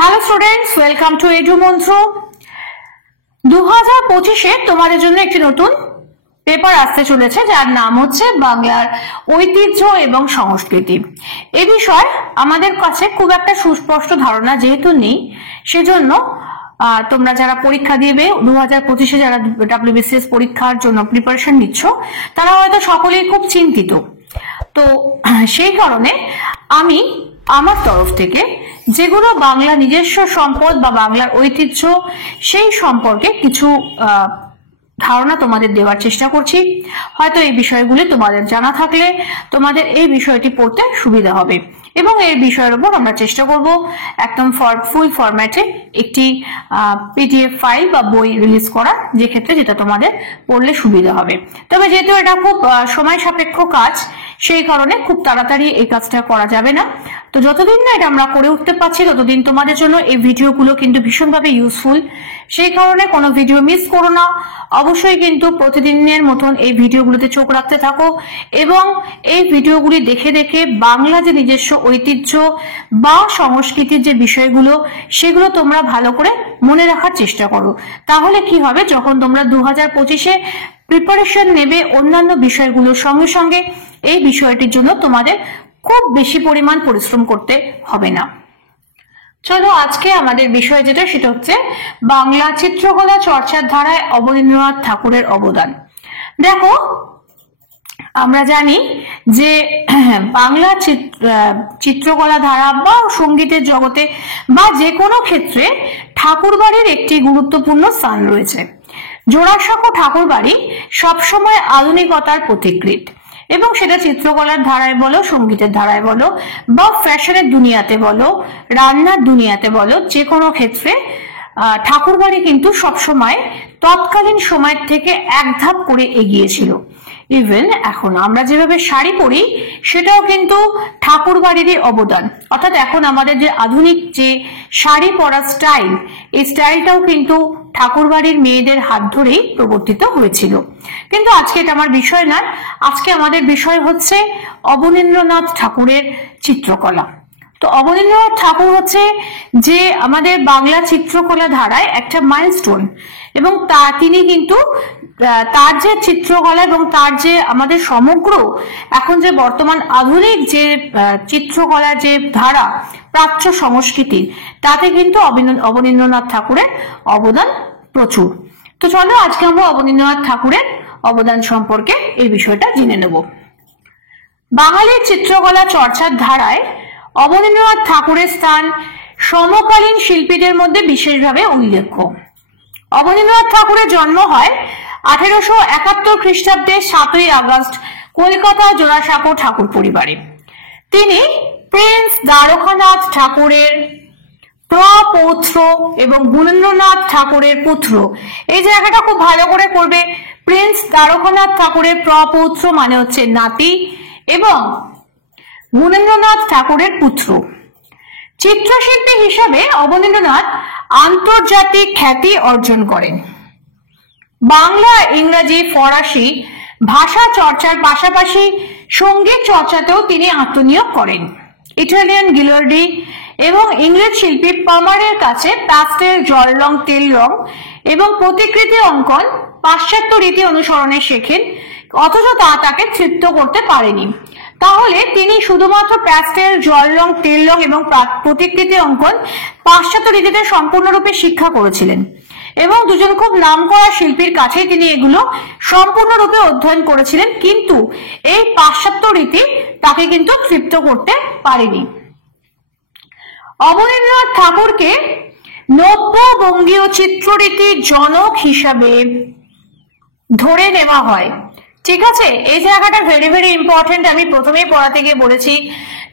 Hello students, welcome to edu মন্ত্র। 2025-এ তোমাদের জন্য একটি নতুন পেপার আসতে চলেছে, যার নাম হচ্ছে বাংলার ঐতিহ্য এবং সংস্কৃতি। এ বিষয় আমাদের কাছে খুব একটা সুস্পষ্ট ধারণা যেহেতু নেই, সেজন্য তোমরা যারা পরীক্ষা দিবে 2025-এ, যারা WBCS পরীক্ষার জন্য প্রিপারেশন নিচ্ছ, তারা হয়তো সকলেই খুব চিন্তিত। তো সেই কারণে আমি আমার তরফ থেকে যেগুলো বাংলা নিজস্ব সম্পদ বা বাংলার ঐতিহ্য, সেই সম্পর্কে কিছু ধারণা তোমাদের দেওয়ার চেষ্টা করছি। হয়তো এই বিষয়গুলি তোমাদের জানা থাকলে তোমাদের এই বিষয়টি পড়তে সুবিধা হবে, এবং এই বিষয়ের উপর আমরা চেষ্টা করব একদম ফুল ফরম্যাটে একটি পিডিএফ ফাইল বা বই রিলিজ করা, যে ক্ষেত্রে যেটা তোমাদের পড়লে সুবিধা হবে। তবে যেহেতু এটা খুব সময় সাপেক্ষ কাজ, সেই কারণে খুব তাড়াতাড়ি এই কাজটা করা যাবে না। তো যতদিন না এটা আমরা করে উঠতে পারছি, ততদিন তোমাদের জন্য এই ভিডিওগুলো কিন্তু ভীষণভাবে ইউজফুল। সেই কারণে কোনো ভিডিও মিস করো না, অবশ্যই কিন্তু প্রতিদিনের মতন এই ভিডিওগুলোতে চোখ রাখতে থাকো, এবং এই ভিডিওগুলি দেখে দেখে বাংলা যে নিজস্ব ঐতিহ্য বা সংস্কৃতির যে বিষয়গুলো, সেগুলো তোমরা ভালো করে মনে রাখার চেষ্টা করো। তাহলে কি হবে, যখন তোমরা 2025-এ প্রিপারেশন নেবে অন্যান্য বিষয়গুলোর সঙ্গে সঙ্গে, এই বিষয়টির জন্য তোমাদের খুব বেশি পরিমাণ পরিশ্রম করতে হবে না। চলো আজকে আমাদের বিষয় যেটা, সেটা হচ্ছে বাংলা চিত্রকলা চর্চার ধারায় অবনীন্দ্রনাথ ঠাকুরের অবদান। দেখো, আমরা জানি যে বাংলা চিত্রকলা ধারা বা সঙ্গীতের জগতে বা যে কোনো ক্ষেত্রে ঠাকুরবাড়ির একটি গুরুত্বপূর্ণ স্থান রয়েছে। জোড়াসাঁকো ঠাকুরবাড়ি সবসময় আধুনিকতার পথিকৃৎ, এবং সেটা চিত্রকলার ধারায় বলো, সঙ্গীতের ধারায় বলো, বা ফ্যাশনের দুনিয়াতে বলো, রান্নার দুনিয়াতে বলো, যে কোনো ক্ষেত্রে ঠাকুরবাড়ি কিন্তু সবসময় তৎকালীন সময়ের থেকে এক ধাপ করে এগিয়েছিল। ইভেন এখন আমরা যেভাবে শাড়ি পরি, সেটাও কিন্তু ঠাকুরবাড়িরই অবদান। অর্থাৎ এখন আমাদের যে আধুনিক যে শাড়ি পরার স্টাইল, এই স্টাইলটাও কিন্তু ঠাকুরবাড়ির মেয়েদের হাত ধরেই প্রবর্তিত হয়েছিল। কিন্তু আজকে এটা আমার বিষয় নয়, আজকে আমাদের বিষয় হচ্ছে অবনীন্দ্রনাথ ঠাকুরের চিত্রকলা। তো অবনীন্দ্রনাথ ঠাকুর হচ্ছে যে আমাদের বাংলা চিত্রকলা ধারায় একটা মাইলস্টোন, এবং তিনি কিন্তু তার যে চিত্রকলা এবং তার যে আমাদের সমগ্র এখন যে বর্তমান আধুনিক যে চিত্রকলার যে ধারা, প্রাচ্য সংস্কৃতি, তাতে কিন্তু অবনীন্দ্রনাথ ঠাকুরের অবদান প্রচুর। তো চলো আজকে আমরা অবনীন্দ্রনাথ ঠাকুরের অবদান সম্পর্কে এই বিষয়টা জেনে নেব। বাঙালির চিত্রকলা চর্চার ধারায় অবনীন্দ্রনাথ ঠাকুরের স্থান সমকালীন শিল্পীদের মধ্যে বিশেষভাবে উল্লেখ্য। অবনীন্দ্রনাথ ঠাকুরের জন্ম হয় 1871 খ্রিস্টাব্দে 7ই আগস্ট কলকাতা জোড়াসাঁকো ঠাকুর পরিবারে। তিনি প্রিন্স দ্বারকানাথ ঠাকুরের প্রপৌত্র এবং গুণেন্দ্রনাথ ঠাকুরের পুত্র। এই জায়গাটা খুব ভালো করে করবে। প্রিন্স দ্বারকানাথ ঠাকুরের প্রপৌত্র মানে হচ্ছে নাতি, এবং গুণেন্দ্রনাথ ঠাকুরের পুত্র। চিত্রশিল্পী হিসাবে অবনীন্দ্রনাথ আন্তর্জাতিক খ্যাতি অর্জন করেন। বাংলা, ইংরেজি, ফরাসি ভাষা চর্চার পাশাপাশি সঙ্গীত চর্চাতেও তিনি আত্মনিয়োগ করেন। ইটালিয়ান গিলার্ডি এবং ইংরেজ শিল্পী পামারের কাছে প্যাস্টেল, জল রং, তেল রং এবং প্রতিকৃতি অঙ্কন পাশ্চাত্য রীতি অনুসরণে শেখেন, অথচ তা তাকে তৃপ্ত করতে পারেনি। তাহলে তিনি শুধুমাত্র প্যাস্টেল, জল রং, তেল রং এবং প্রতিকৃতি অঙ্কন পাশ্চাত্য রীতিতে সম্পূর্ণরূপে শিক্ষা করেছিলেন, এবং দুজন খুব নামকরা শিল্পীর কাছে তিনি এগুলো সম্পূর্ণরূপে অধ্যয়ন করেছিলেন, কিন্তু এই পাশ্চাত্য রীতি তাকে কিন্তু তৃপ্ত করতে পারেনি। অবনীন্দ্রনাথ ঠাকুরকে নব্য বঙ্গীয় চিত্ররীতির জনক হিসাবে ধরে নেওয়া হয়। ঠিক আছে, এই জায়গাটা ভেরি ভেরি ইম্পর্টেন্ট। আমি প্রথমেই পড়াতে গিয়ে বলেছি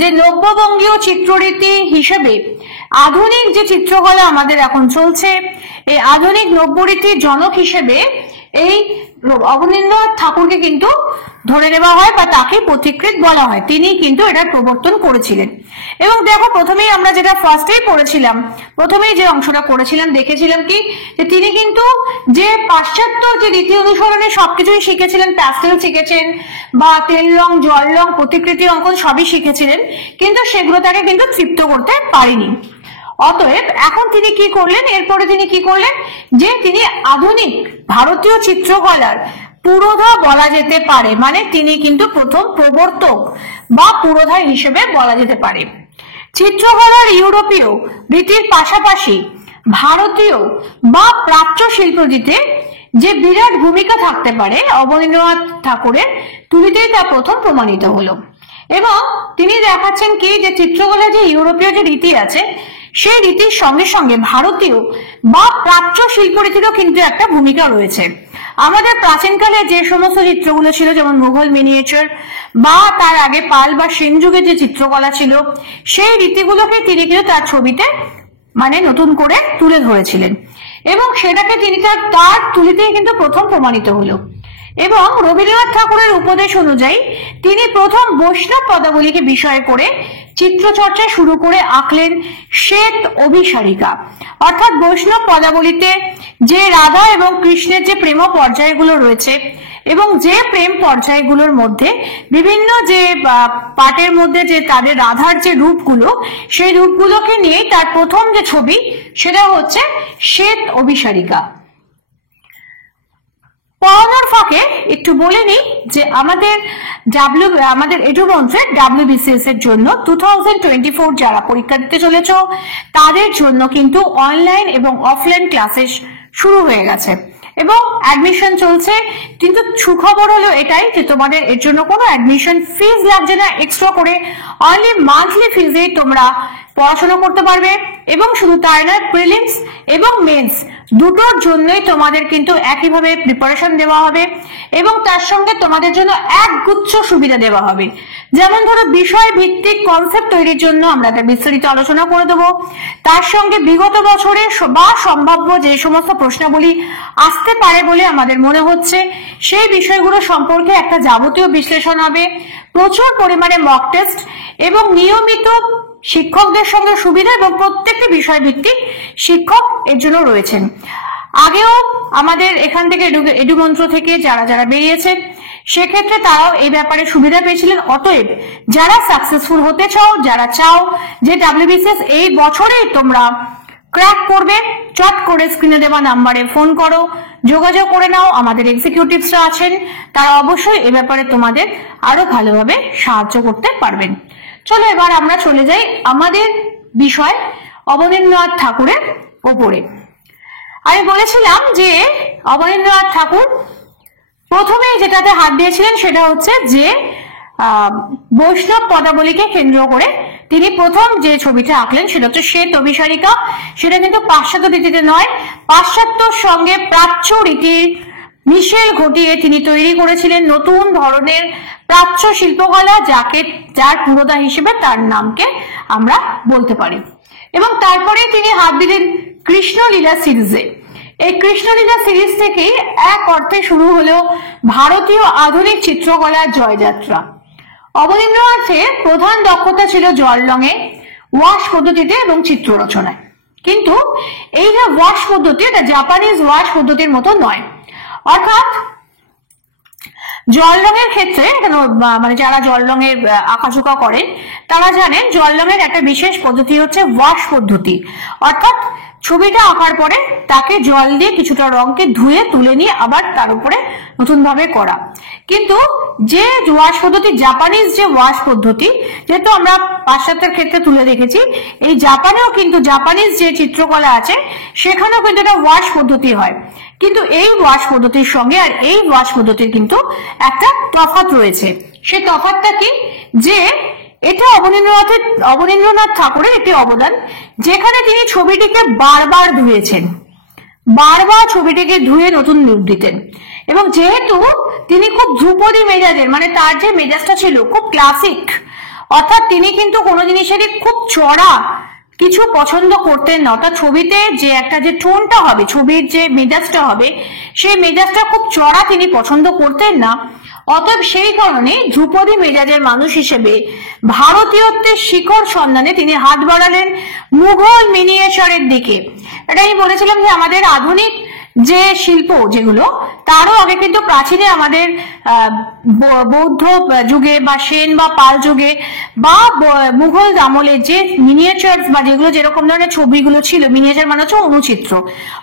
যে নব্যবঙ্গীয় চিত্ররীতি হিসেবে আধুনিক যে চিত্রকলা আমাদের এখন চলছে, এই আধুনিক নব্যরীতির জনক হিসেবে এই অবনীন্দ্রনাথ ঠাকুরকে কিন্তু ধরে নেওয়া হয় বা তাকে পথিকৃৎ বলা হয়। তিনি কিন্তু এটার প্রবর্তন করেছিলেন। এবং দেখো, প্রথমেই আমরা যেটা ফার্স্টেই পড়েছিলাম, প্রথমেই যে অংশটা করেছিলাম, দেখেছিলাম কি যে তিনি কিন্তু যে পাশ্চাত্য যে রীতি অনুসরণে সবকিছুই শিখেছিলেন, প্যাস্টেল শিখেছেন বা তেল রং, জল রং, প্রতিকৃতি অঙ্কন সবই শিখেছিলেন, কিন্তু সেগুলো তাকে কিন্তু তৃপ্ত করতে পারেনি। অতএব এখন তিনি কি করলেন, এরপরে তিনি কি করলেন, যে তিনি আধুনিক ভারতীয় চিত্রকলার পুরোধা বলা যেতে পারে, মানে তিনি কিন্তু প্রথম প্রবর্তক বা পুরোধা হিসেবে বলা যেতে পারে। চিত্রকলার ইউরোপীয় রীতির পাশাপাশি ভারতীয় বা প্রাচ্য শিল্পরীতিতে যে বিরাট ভূমিকা থাকতে পারে অবনীন্দ্রনাথ ঠাকুরের তুলিতেই তা প্রথম প্রমাণিত হলো। এবং তিনি দেখাচ্ছেন কি, যে চিত্রকলার যে ইউরোপীয় যে রীতি আছে সেই রীতির সঙ্গে সঙ্গে ভারতীয় বা প্রাচ্য শিল্পরীতিরও কিন্তু একটা ভূমিকা রয়েছে। আমাদের প্রাচীনকালে যে সমস্ত চিত্রগুলো ছিল, যেমন মুঘল মিনিয়েচার বা তার আগে পাল বা সেন যুগের যে চিত্রকলা ছিল, সেই রীতিগুলোকে তিনি কিন্তু তার ছবিতে মানে নতুন করে তুলে ধরেছিলেন এবং সেটাকে তিনি তার তুলিতেই কিন্তু প্রথম প্রমাণিত হলো। এবং রবীন্দ্রনাথ ঠাকুরের উপদেশ অনুযায়ী তিনি প্রথম বৈষ্ণব পদাবলীকে বিষয় করে চিত্রচর্চা শুরু করে আঁকলেন শ্বেত অভিসারিকা। অর্থাৎ বৈষ্ণব পদাবলীতে যে রাধা এবং কৃষ্ণের যে প্রেম পর্যায়গুলো রয়েছে এবং যে প্রেম পর্যায়গুলোর মধ্যে বিভিন্ন যে পাটের মধ্যে যে তাদের রাধার যে রূপগুলো, সেই রূপগুলোকে নিয়ে তার প্রথম যে ছবি সেটা হচ্ছে শ্বেত অভিসারিকা। পড়ানোর ফাঁকে একটু বলে নিই যে আমাদের এডুমন্ত্রের WBCS এর জন্য 2024 যারা পরীক্ষা দিতে চলেছ তাদের জন্য কিন্তু অনলাইন এবং অফলাইন ক্লাসেস শুরু হয়ে গেছে এবং অ্যাডমিশন চলছে। কিন্তু সুখবর হলো এটাই যে তোমাদের এর জন্য কোনো অ্যাডমিশন ফিজ লাগছে না এক্সট্রা করে, অনলি মান্থলি ফিজে তোমরা পড়াশোনা করতে পারবে। এবং শুধু তাই নয়, প্রিলিমস এবং মেন্স দুটোর জন্যই তোমাদের কিন্তু একইভাবে প্রিপারেশন দেওয়া হবে এবং তার সঙ্গে তোমাদের জন্য একগুচ্ছ সুবিধা দেওয়া হবে। যেমন ধরো বিষয় ভিত্তিক কনসেপ্ট তৈরির জন্য আমরা একটা বিস্তারিত আলোচনা করে দেবো, তার সঙ্গে বিগত বছরে বা সম্ভাব্য যে সমস্ত প্রশ্নাবলী আসতে পারে বলে আমাদের মনে হচ্ছে সেই বিষয়গুলো সম্পর্কে একটা যাবতীয় বিশ্লেষণ হবে, প্রচুর পরিমাণে মক টেস্ট এবং নিয়মিত শিক্ষকদের সঙ্গে সুবিধা এবং প্রত্যেকটি বিষয় ভিত্তিক শিক্ষক এর জন্য রয়েছেন। আগেও আমাদের এখান থেকে এডুমন্ত্র থেকে যারা যারা বেরিয়েছেন সেক্ষেত্রে তারাও এই ব্যাপারে সুবিধা পেয়েছিলেন। অতএব যারা সাকসেসফুল হতে চাও, যারা চাও যে WBCS এই বছরেই তোমরা ক্র্যাক করবে, চট করে স্ক্রিনে দেওয়া নাম্বারে ফোন করো, যোগাযোগ করে নাও। আমাদের এক্সিকিউটিভসরা আছেন, তারা অবশ্যই এ ব্যাপারে তোমাদের আরো ভালোভাবে সাহায্য করতে পারবেন। চলো এবার আমরা চলে যাই আমাদের বিষয় অবনীন্দ্রনাথ ঠাকুরের উপরে। আমি বলেছিলাম যে অবনীন্দ্রনাথ ঠাকুর প্রথমে যেটাতে হাত দিয়েছিলেন সেটা হচ্ছে যে বৈষ্ণব পদাবলীকে কেন্দ্র করে তিনি প্রথম যে ছবিটা আঁকলেন সেটা হচ্ছে শ্বেত অভিসারিকা। সেটা কিন্তু পাশ্চাত্য রীতিতে নয়, পাশ্চাত্যর সঙ্গে প্রাচ্য রীতির মিশেল ঘটিয়ে তিনি তৈরি করেছিলেন নতুন ধরনের প্রাচ্য শিল্পকলা, যার পুরোধা হিসেবে তার নামকে আমরা বলতে পারি। এবং তারপরে তিনি হাত দিলেন কৃষ্ণলীলা সিরিজে। এই কৃষ্ণলীলা সিরিজ থেকেই এক অর্থে শুরু হলো ভারতীয় আধুনিক চিত্রকলার জয়যাত্রা। অবনীন্দ্রনাথের প্রধান দক্ষতা ছিল জল রঙে, ওয়াশ পদ্ধতিতে এবং চিত্র রচনায়। কিন্তু এই যে ওয়াশ পদ্ধতি, এটা জাপানিজ ওয়াশ পদ্ধতির মতো নয়। অর্থাৎ জল রঙের ক্ষেত্রে মানে যারা জল রঙের আঁকাঝোঁকা করেন তারা জানেন জল রঙের একটা বিশেষ পদ্ধতি হচ্ছে ওয়াশ পদ্ধতি। অর্থাৎ ছবিটা আঁকার পরে তাকে জল দিয়ে কিছুটা রঙকে ধুয়ে তুলে নিয়ে আবার তার উপরে নতুন ভাবে করা। কিন্তু যে ওয়াশ পদ্ধতি, জাপানিজ যে ওয়াশ পদ্ধতি, যেহেতু আমরা পাশ্চাত্যের ক্ষেত্রে তুলে দেখেছি, এই জাপানেও কিন্তু জাপানিজ যে চিত্রকলা আছে সেখানেও কিন্তু এটা ওয়াশ পদ্ধতি হয়। কিন্তু এই ওয়াশ পদ্ধতির সঙ্গে আর এই ওয়াশ পদ্ধতির কিন্তু একটা তফাৎ রয়েছে। সেই তফাৎটা কি, যে এটা অবনীন্দ্রনাথ ঠাকুরের একটি অবদান, যেখানে তিনি ছবিটিকে বারবার ধুয়েছেন, বারবার ছবিটিকে ধুয়ে নতুন রূপ দিতেন। এবং যেহেতু তিনি খুব ধ্রুপদী মেজাজের, মানে তার যে মেজাজটা ছিল খুব ক্লাসিক, অর্থাৎ তিনি কিন্তু কোনো জিনিসেরই খুব চড়া কিছু পছন্দ করতেন না। অর্থাৎ ছবিতে যে একটা যে টোনটা হবে, ছবির যে মেজাজটা হবে, সেই মেজাজটা খুব চড়া তিনি পছন্দ করতেন না। অতএব সেই কারণে ধ্রুপদী মেজাজের মানুষ হিসেবে ভারতীয়ত্বের শিখর সন্ধানে তিনি হাত বাড়ালেন মুঘল মিনিয়েচারের দিকে। এটা আমি বলেছিলাম যে আমাদের আধুনিক যে শিল্প যেগুলো, তারও আগে কিন্তু প্রাচীনে আমাদের বৌদ্ধ যুগে বা সেন বা পাল যুগে বা মুঘল আমলে যে মিনিয়েচার বা যেগুলো যেরকম ধরনের ছবিগুলো ছিল, মিনিয়েচার মানে হচ্ছে অনুচিত্র,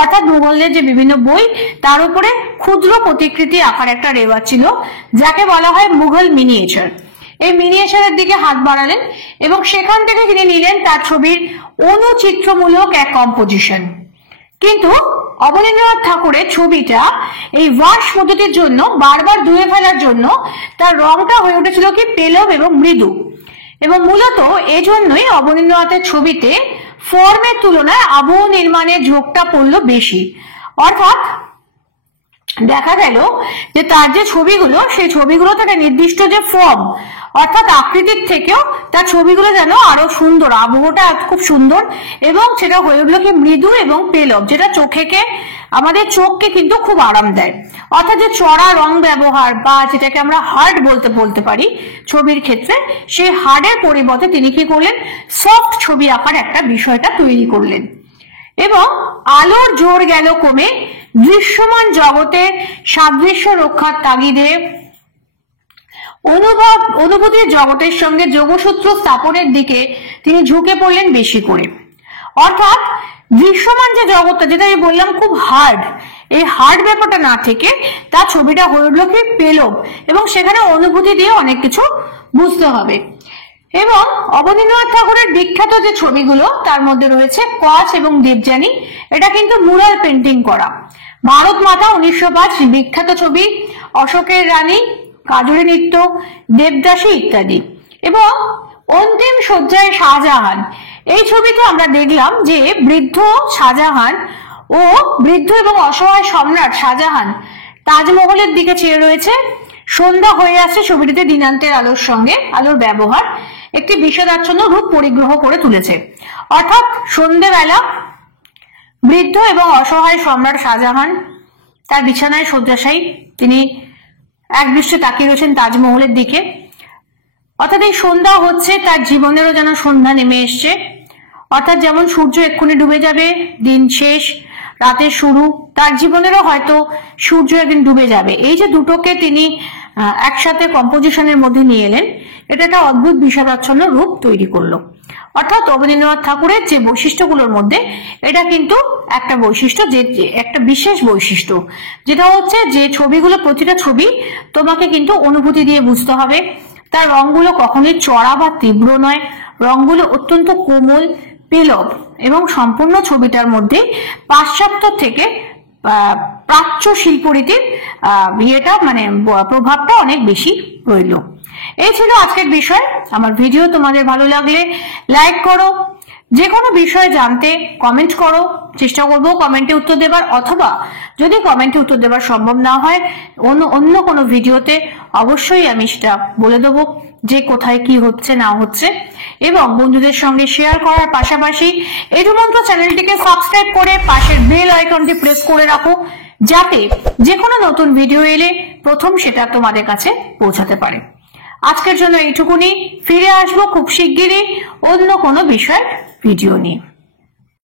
অর্থাৎ মুঘলদের যে বিভিন্ন বই তার উপরে ক্ষুদ্র প্রতিকৃতি আঁকার একটা রেওয়াজ ছিল, যাকে বলা হয় মুঘল মিনিয়েচার। এই মিনিয়েচারের দিকে হাত বাড়ালেন এবং সেখান থেকে তিনি নিলেন তার ছবির অনুচিত্রমূলক এক কম্পোজিশন। কিন্তু অবনীন্দ্রনাথ ঠাকুরের ছবিটা এই ওয়াশ পদ্ধতির জন্য বারবার ধুয়ে ফেলার জন্য তার রংটা হয়ে উঠেছিল কি পেলব এবং মৃদু, এবং মূলত এজন্যই অবনীন্দ্রনাথের ছবিতে ফর্মের তুলনায় আবহ নির্মাণের ঝোঁকটা পড়লো বেশি। অর্থাৎ দেখা গেল যে তার যে ছবিগুলো, সেই ছবিগুলো থেকে নির্দিষ্ট যে ফর্ম অর্থাৎ আকৃতির থেকেও তার ছবিগুলো যেন আরো সুন্দর, আবহটা খুব সুন্দর, এবং সেটা হয়ে উঠলো কি মৃদু এবং পেলব, যেটা আমাদের চোখকে কিন্তু খুব আরাম দেয়। অর্থাৎ যে চড়া রং ব্যবহার বা যেটাকে আমরা হার্ড বলতে পারি ছবির ক্ষেত্রে, সেই হার্ডের পরিবর্তে তিনি কি করলেন, সফট ছবি আঁকার একটা বিষয়টা তৈরি করলেন। এবং আলোর জোর গেল কমে, দৃশ্যমান জগতে সাদৃশ্য রক্ষার তাগিদে অনুভূতির জগতের সঙ্গে যোগসূত্র স্থাপনের দিকে তিনি ঝুঁকে পড়লেন বেশি করে। অর্থাৎ দৃশ্যমান যে জগৎটা, যেটা আমি বললাম খুব হার্ড, এই হার্ড ব্যাপারটা না থেকে তার ছবিটা হয়ে উঠলো কি পেলব, এবং সেখানে অনুভূতি দিয়ে অনেক কিছু বুঝতে হবে। এবং অবনীন্দ্রনাথ ঠাকুরের বিখ্যাত যে ছবিগুলো তার মধ্যে রয়েছে কচ এবং দেবযানী, এটা কিন্তু মুরাল পেন্টিং করা। ভারত মাতা 1905 বিখ্যাত ছবি, অশোকের রানী, কাজরি নৃত্য, দেবদাসী ইত্যাদি। এবং অন্তিম শয্যায় শাহজাহান, এই ছবিতে আমরা দেখলাম যে বৃদ্ধ শাহজাহান ও বৃদ্ধ এবং অসহায় সম্রাট শাহজাহান তাজমহলের দিকে চেয়ে রয়েছে। সন্ধ্যা হয়ে আসছে, ছবিটিতে দিনান্তের আলোর সঙ্গে আলোর ব্যবহার একটি বিষাদাচ্ছন্ন রূপ পরিগ্রহ করে তুলেছে। অর্থাৎ সন্ধ্যেবেলা বৃদ্ধ এবং অসহায় সম্রাট শাহজাহান তার বিছানায় শয্যাশায়ী, তিনি এক দৃষ্টে তাকিয়ে রয়েছেন তাজমহলের দিকে। অর্থাৎ এই সন্ধ্যা হচ্ছে, তার জীবনেরও যেন সন্ধ্যা নেমে এসছে। অর্থাৎ যেমন সূর্য এক্ষুনি ডুবে যাবে, দিন শেষ, রাতের শুরু, তার জীবনেরও হয়তো সূর্য একদিন ডুবে যাবে। এই যে দুটোকে তিনি একসাথে কম্পোজিশনের মধ্যে নিয়ে এলেন, এটা একটা অদ্ভুত বিষাদাচ্ছন্ন রূপ তৈরি করলো। অর্থাৎ অবনীন্দ্রনাথ ঠাকুরের যে বৈশিষ্ট্যগুলোর মধ্যে এটা কিন্তু একটা বৈশিষ্ট্য, যে একটা বিশেষ বৈশিষ্ট্য, যেটা হচ্ছে যে ছবিগুলো, প্রতিটা ছবি তোমাকে কিন্তু অনুভূতি দিয়ে বুঝতে হবে। তার রংগুলো কখনোই চড়া বা তীব্র নয়, রংগুলো অত্যন্ত কোমল, পেলব, এবং সম্পূর্ণ ছবিটার মধ্যে পাশ্চাত্য থেকে প্রাচ্য শিল্পরীতির প্রভাবটা অনেক বেশি রইল। এই ছিল আজকের বিষয়। আমার ভিডিও তোমাদের ভালো লাগলে লাইক করো, যে কোনো বিষয়ে জানতে কমেন্ট করো, চেষ্টা করবো কমেন্টে উত্তর দেবার, অথবা যদি কমেন্টে উত্তর দেবার সম্ভব না হয় অন্য কোনো ভিডিওতে অবশ্যই আমি সেটা বলে দেবো যে কোথায় কি হচ্ছে না হচ্ছে। এবং বন্ধুদের সঙ্গে শেয়ার করার পাশাপাশি এডুমন্ত্র চ্যানেলটিকে সাবস্ক্রাইব করে পাশের বেল আইকনটি প্রেস করে রাখো, যাতে যে কোনো নতুন ভিডিও এলে প্রথম সেটা তোমাদের কাছে পৌঁছাতে পারে। আজকের জন্য এইটুকুনি, ফিরে আসবো খুব শিগগিরই অন্য কোনো বিষয়ের ভিডিও নিয়ে।